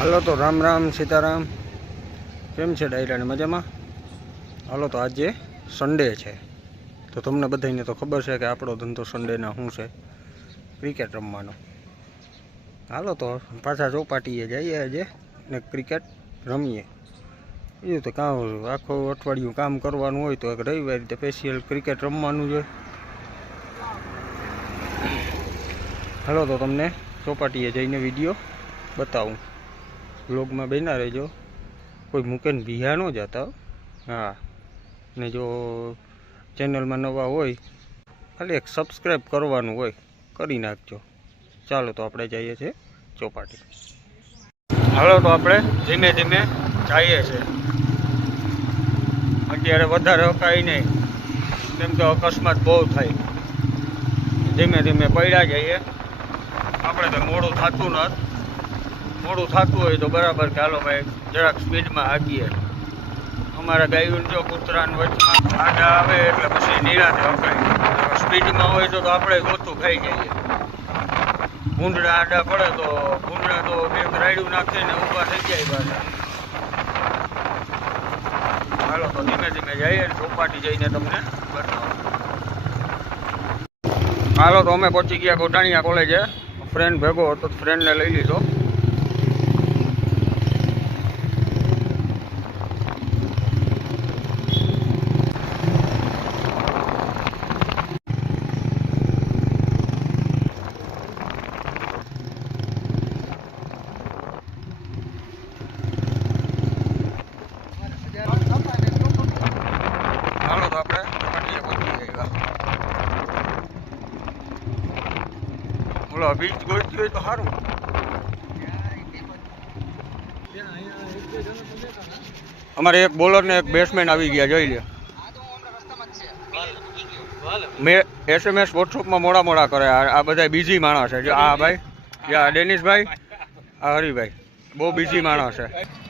હાલો તો રામ રામ સીતારામ, કેમ છે ડાયરાને મજામાં? હાલો તો આજે સન્ડે છે, તો તમને બધાને તો ખબર છે કે આપણો ધંધો સન્ડેના શું છે, ક્રિકેટ રમવાનો. હાલો તો પાછા ચોપાટીએ જઈએ આજે ને ક્રિકેટ રમીએ. બીજું તો કામ આખું અઠવાડિયું કામ કરવાનું હોય તો એક રવિવારે રીતે સ્પેશિયલ ક્રિકેટ રમવાનું જ હોય. હાલો તો તમને ચોપાટીએ જઈને વિડીયો બતાવું, બ્લોગમાં બેના રહેજો. કોઈ મૂકીને વિહા ન જતા. હા, ને જો ચેનલમાં નવા હોય ખાલી એક સબસ્ક્રાઈબ કરવાનું હોય, કરી નાખજો. ચાલો તો આપણે જઈએ છીએ ચોપાટી. હાલો તો આપણે ધીમે ધીમે જઈએ છીએ. અત્યારે વધારે અકાય નહીં, કેમ કે અકસ્માત બહુ થાય. ધીમે ધીમે પડ્યા જઈએ. આપણે તો મોડું થતું નથી. મોડું થતું હોય તો બરાબર કે હાલો ભાઈ જરાક સ્પીડમાં હાકીએ. અમારા ગાયું જો કૂતરાને વચમાં આડા આવે એટલે પછી નિરાતે અકાય. સ્પીડમાં હોય તો આપણે ગોતું ખાઈ જઈએ. ભૂંડડા આડા પડે તો ભૂંડડા તો બે રાયડું નાખીને ઊભા થઈ જાય પાછા. હાલો તો ધીમે ધીમે જઈએ, ચોપાટી જઈને તમને બતાવો. હાલો તો અમે પહોંચી ગયા ગોટાણીયા કોલેજે. ફ્રેન્ડ ભેગો હતો, ફ્રેન્ડને લઈ લીધો. હાલો તો આપણે ચોપાટીએ પહોંચી ગયા. બોલો બીચ ગોઈતી હોય તો સારું. અમારે એક બોલર ને એક બેટ્સમેન આવી ગયા, જોઈ લે. મેં SMS વોટ્સઅપમાં મોડા કરે. આ બધા બીજી માણસ છે. જો આ ભાઈ, આ ડેનિશભાઈ, આ હરિભાઈ, બહુ બીજી માણસ છે.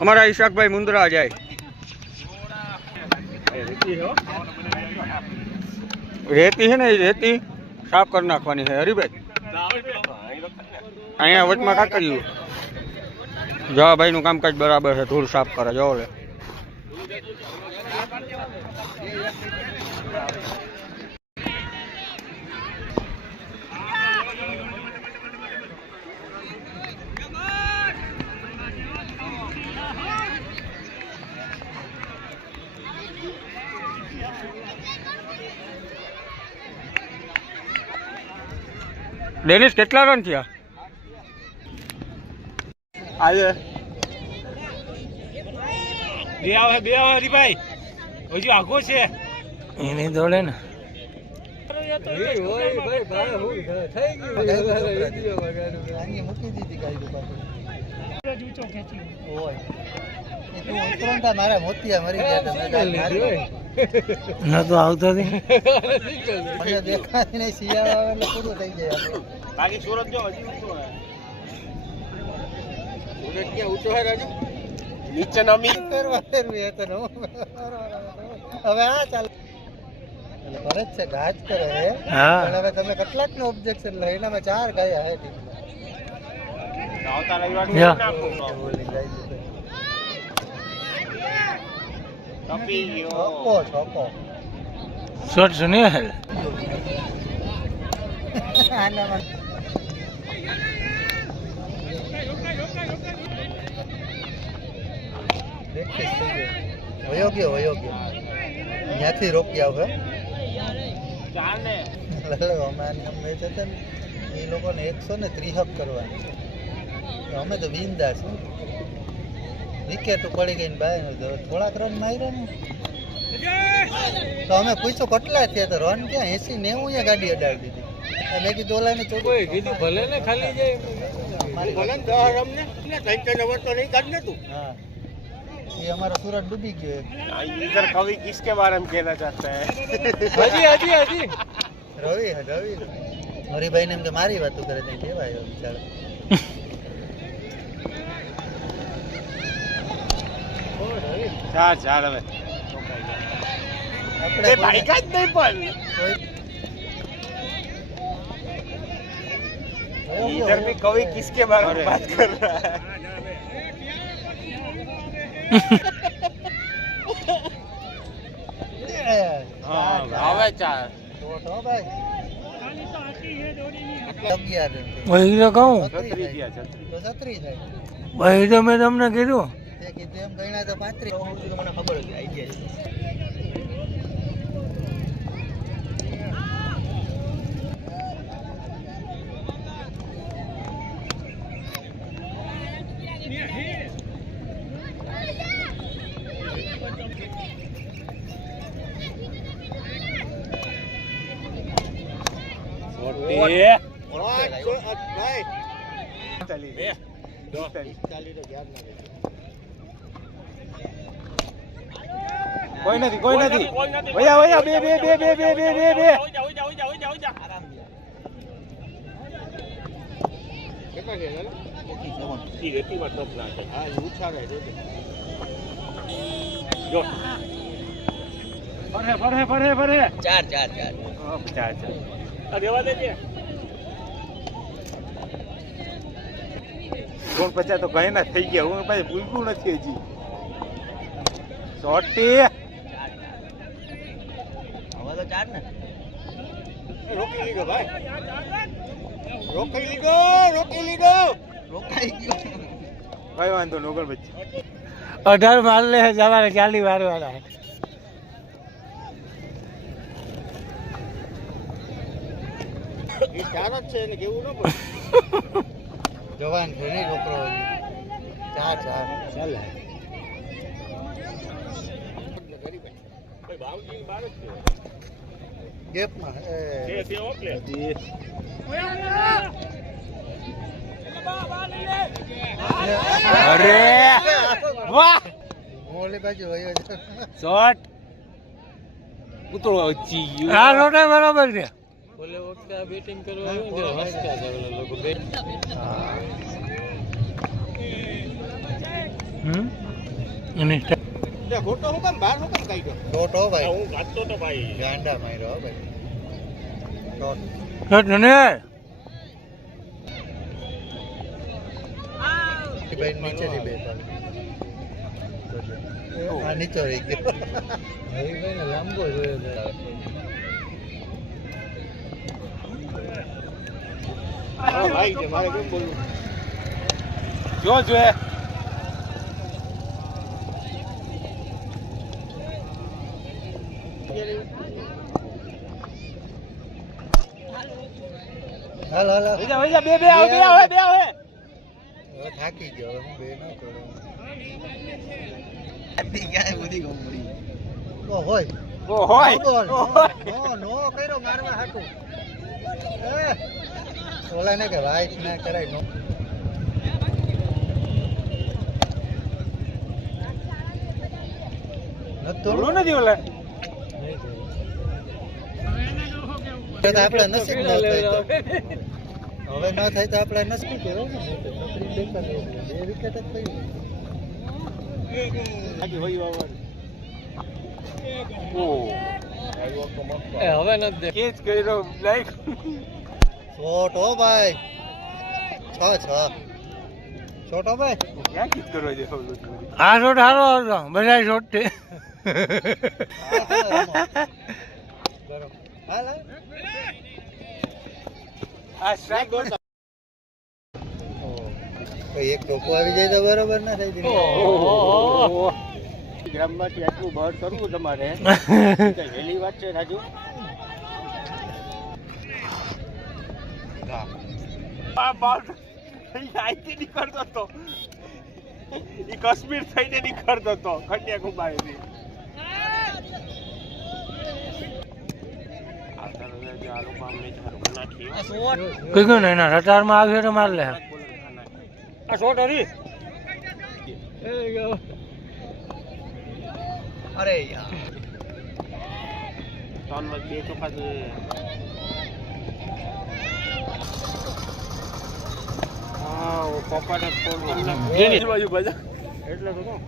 અમારા ઈશાકભાઈ મુંદ્રા જાય. રેતી છે ને, એ રેતી સાફ કરી નાખવાની છે હરિભાઈ. અહીંયા વચમાં કાકર્યું. જવા ભાઈ નું કામકાજ બરાબર છે, ધૂળ સાફ કરે. જવો લે. ડેનિશ કેટલા રન થયા આજે? બે આવે હરીભાઈ, હજુ આગો છે એની દોડે ને. મારા મોતિયા મરી ગયા તો આવતો દેખાય નહીં. શિયાળા આવે એટલે પૂરું થઈ જાય. બાકી સુરત જો હજી ઊંચો હે. સુરત ક્યાં ઊંચો હે રાજુ? નીચે નમી ફેરવી હતો. હવે આ ચાલ ભરત છે, ઘાટ કરે હે. પણ હવે તમે કેટલાક નું ઓબ્જેક્શન લો, એનામાં 4 ગયા હે. આવતા રવિવાર નાખો. કપી ગયો. છોકો શોટ સુનિલ. આનામાં વયો ગયો ત્યાંથી રોકી આવે. મેચ હતા ને એ લોકોને 130 કરવાની. અમે તો બિંદાસ. વિકેટ પડી ગઈ ને બાય થોડાક રન માર્યા ને તો અમે પૂછ્યું કેટલા થયા, તો રન ક્યાં 80-90 ગાડી અડાડી દીધી. મેં કીધું ઓલાને કીધું ભલે ને ખાલી જાય ભલે 10 રન ને 3 ઓવર તો નહીં કાઢ ને તું. હા, ये हमारा सूरज डूबी गयो है. इधर कवि किसके बारे में कहना चाहता है? हजी रवि हरिभाई ने मारी बात करे थे केवाय बिचारा. ચાર હવે આપણે બાઈક જ નહીં પણ इधर भी कवि किसके बारे में बात कर रहा है? હવે ચાર શોર્ટ હો ભાઈ 11 ભાઈ તો કહું છત્રી ગયા તો 36 થાય ભાઈ તો મેં તમને કીધું તે કીધું એમ ગણ્યા તો 35 મને ખબર હતી આઈડિયા ભાઈ ચાલી તો ધ્યાન ના દે. કોઈ નથી વયા વયા બે કેટલા છે ચાલો? હા એ ઉછાળે ફરે ચાર ચાર દેવા દેજે. કોણ પચાસ તો ઘણા થઈ ગયા હું પાછી ભૂલતું નથી હજી સોટી હવે તો ચાર ને રોકી લીધો ભાઈ, રોકી લીધો. રોકાઈ ગયો કઈ વાંધો નોકર બચ્ચી 18 માર લે જવાને 40 વાળા એ ચાર જ છે એને કેવું ન પડે. જવાન છે નહીં છોકરો હજી. ચાર ચાલે ભાઈ બાર જ ગેપમાં છે. અરે વાહ ઓલી બાજુ વયો છે શોટ ઉતરો ચી ગયું આ રોટે બરાબર છે ઓલે વખતે આ બેટિંગ કરવા આવ્યો ને હસતા હતા ઓલા લોકો બેટ એની ખોટો હું કેમ બહાર હું કેમ કાઢ્યો? શોર્ટ હો ભાઈ હું કાઢતો તો ભાઈ. ગાંડા માર્યો હો ભાઈ શોર્ટ ને ભાઈ નીચેથી બેઠા આ નીચે રહી ગયો હરીભાઈ ને લાંબો જોયો હા ભાઈ છે મારે કેમ બોલવું? જો હાલ હાલ હાલ. વયા બે આવે હવે થાકી ગયો હવે હું બે ન કરું ઓ હોય ઓ હોય બોલ નો કર્યો મારવા હાટું ઓલા ને કે વાઈટ ના કરાય નો થોડું નથી ઓલા આપણે નસીબ ન થાય તો હવે ન થાય તો આપણે નસીબ કહેવાય ને બે વિકેટ જ પડી બાકી હોય વાવવાનું. ઓ હવે નથી કેચ કર્યો લાઈક શોટ હો ભાઈ 6 શોટ હો ભાઈ ક્યાં કેચ કરવા છે આ શોટ સારો હતો બધા શોટ છે ગરમ હાલ હાલ આ સ્ટ્રાઇક ગોલ એક ટોકો આવી જાય તો બરોબર ના થઈ જાય ગ્રામમાંથી આટલું બહાર કરવું તમારે કઈ વહેલી વાત છે રાજુ? આ બોલ અહીંથી નીકળતો હતો ઈ કાશ્મીર થઈને નીકળતો હતો કન્યાકુમારીથી કઈ ગયું ને એના રટારમાં આવ્યો તો માર લે આ શોટ હરી અરે યાર ત્રણ બે ચોખા છે. હા ઓ પપ્પાને ફોન જેની બાજુ બજા એટલે તો કહું.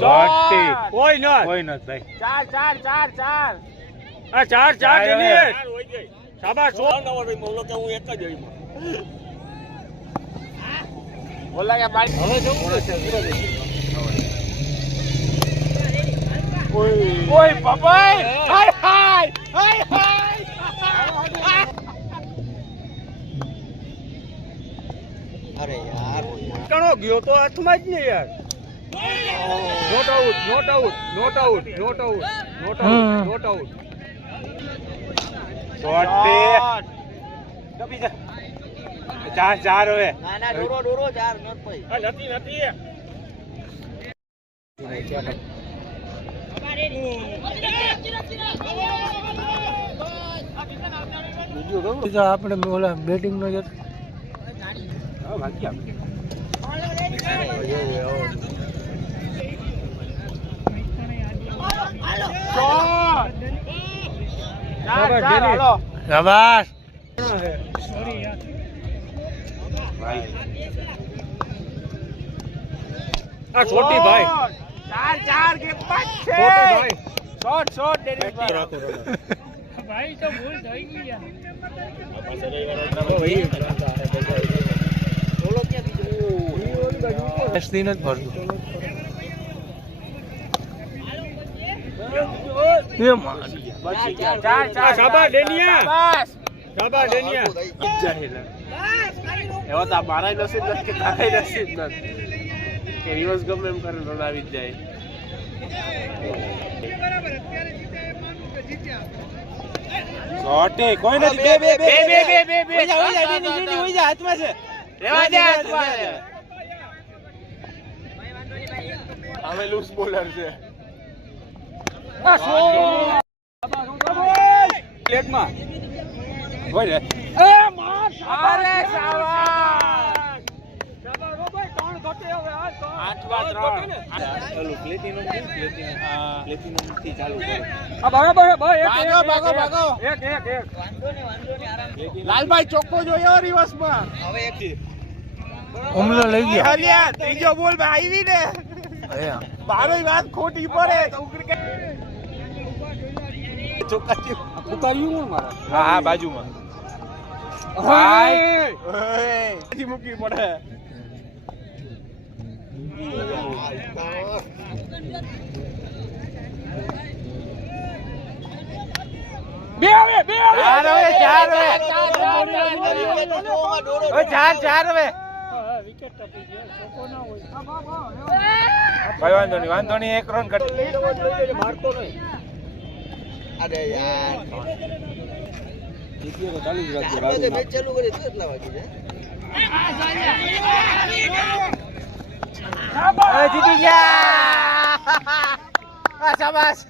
શોટી કોઈ ન કોઈ નથી ભાઈ આ ચાર જેની. શાબાશ શોટ. હું એક જ હવે જવું છે ઓય બાબાઈ હાય હાય હાય હાય અરે યાર કણો ગયો તો હાથમાં જ ને યાર not out not out not out not out not out not out shot દબી જા ચાર હવે ના ના ડોરો ચાર નોટ પઈ નથી નથી તો આપણે ઓલા બેટિંગ નો જતો શાબાશ આ છોટી ભાઈ ચાર કે પાંચ છે છોટી ભાઈ શોટ શોટ ડેનિસ ભાઈ તો ભૂલ થઈ ગઈ યાર બોલો ક્યાં બીજો સ્ક્રીન જ ભરતું એ માર ચાર શાબાશ ડેનિયા શાબાશ ડેનિયા એવા તો મારા નસીબ નથી કે તારા નસીબ નથી કે રિવર્સ ગમે એમ કરીને રન આવી જ જાય શોટે કોઈ નથી બે હોઈ જા હાથમાં છે રેવા દે હાથમાં છે હવે લૂઝ બોલર છે લેગમાં હોય રે એ માર અરે શાબાશ શાબાશ રો ભાઈ ત્રણ ઘટે હવે આ 8-3 ચાલુ પ્લેટિનમ થી ચાલુ કરો આ બરાબર છે ભાઈ ભાગો એક વાંધો નહીં આરામ લાલભાઈ ચોખ્ખો જોયો રિવર્સ માં હવે એક હુમલો લઈ ગયો હરિયા ત્રીજો બોલ માં આવી ને બારોય વાત ખોટી પડે તો ક્રિકેટ ચોક્કસ ઉતાર્યું ને મારા હા બાજુમાં ભાઈ હજી મૂકવી પડે બે હવે ચાર હવે ચાર હવે વિકેટ ટપી ગયો ચોકો ના હોય કઈ વાંધો નહીં એક રન કટ લઈ લેવો જોઈએ મારતો નહીં અરે યાર ચાલુ જ આપણે મેચ ચાલુ કરી તો કેટલા વાગી જાય જીતી ગયા શાબાશ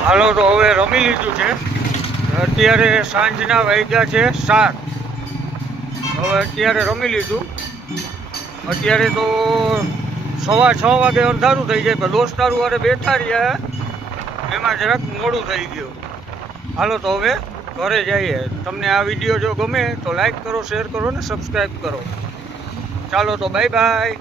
હાલો તો હવે રમી લીધું છે અત્યારે સાંજના વાગ્યા છે 7 હવે અત્યારે રમી લીધું અત્યારે તો 6:15 વાગે અંધારું થઈ જાય પણ દોસ્તારો વારે બેઠા રહ્યા એમાં જરાક મોડું થઈ ગયું હાલો તો હવે ઘરે જઈએ તમને આ વિડીયો જો ગમે તો લાઈક કરો શેર કરો ને સબસ્ક્રાઈબ કરો ચાલો તો બાય બાય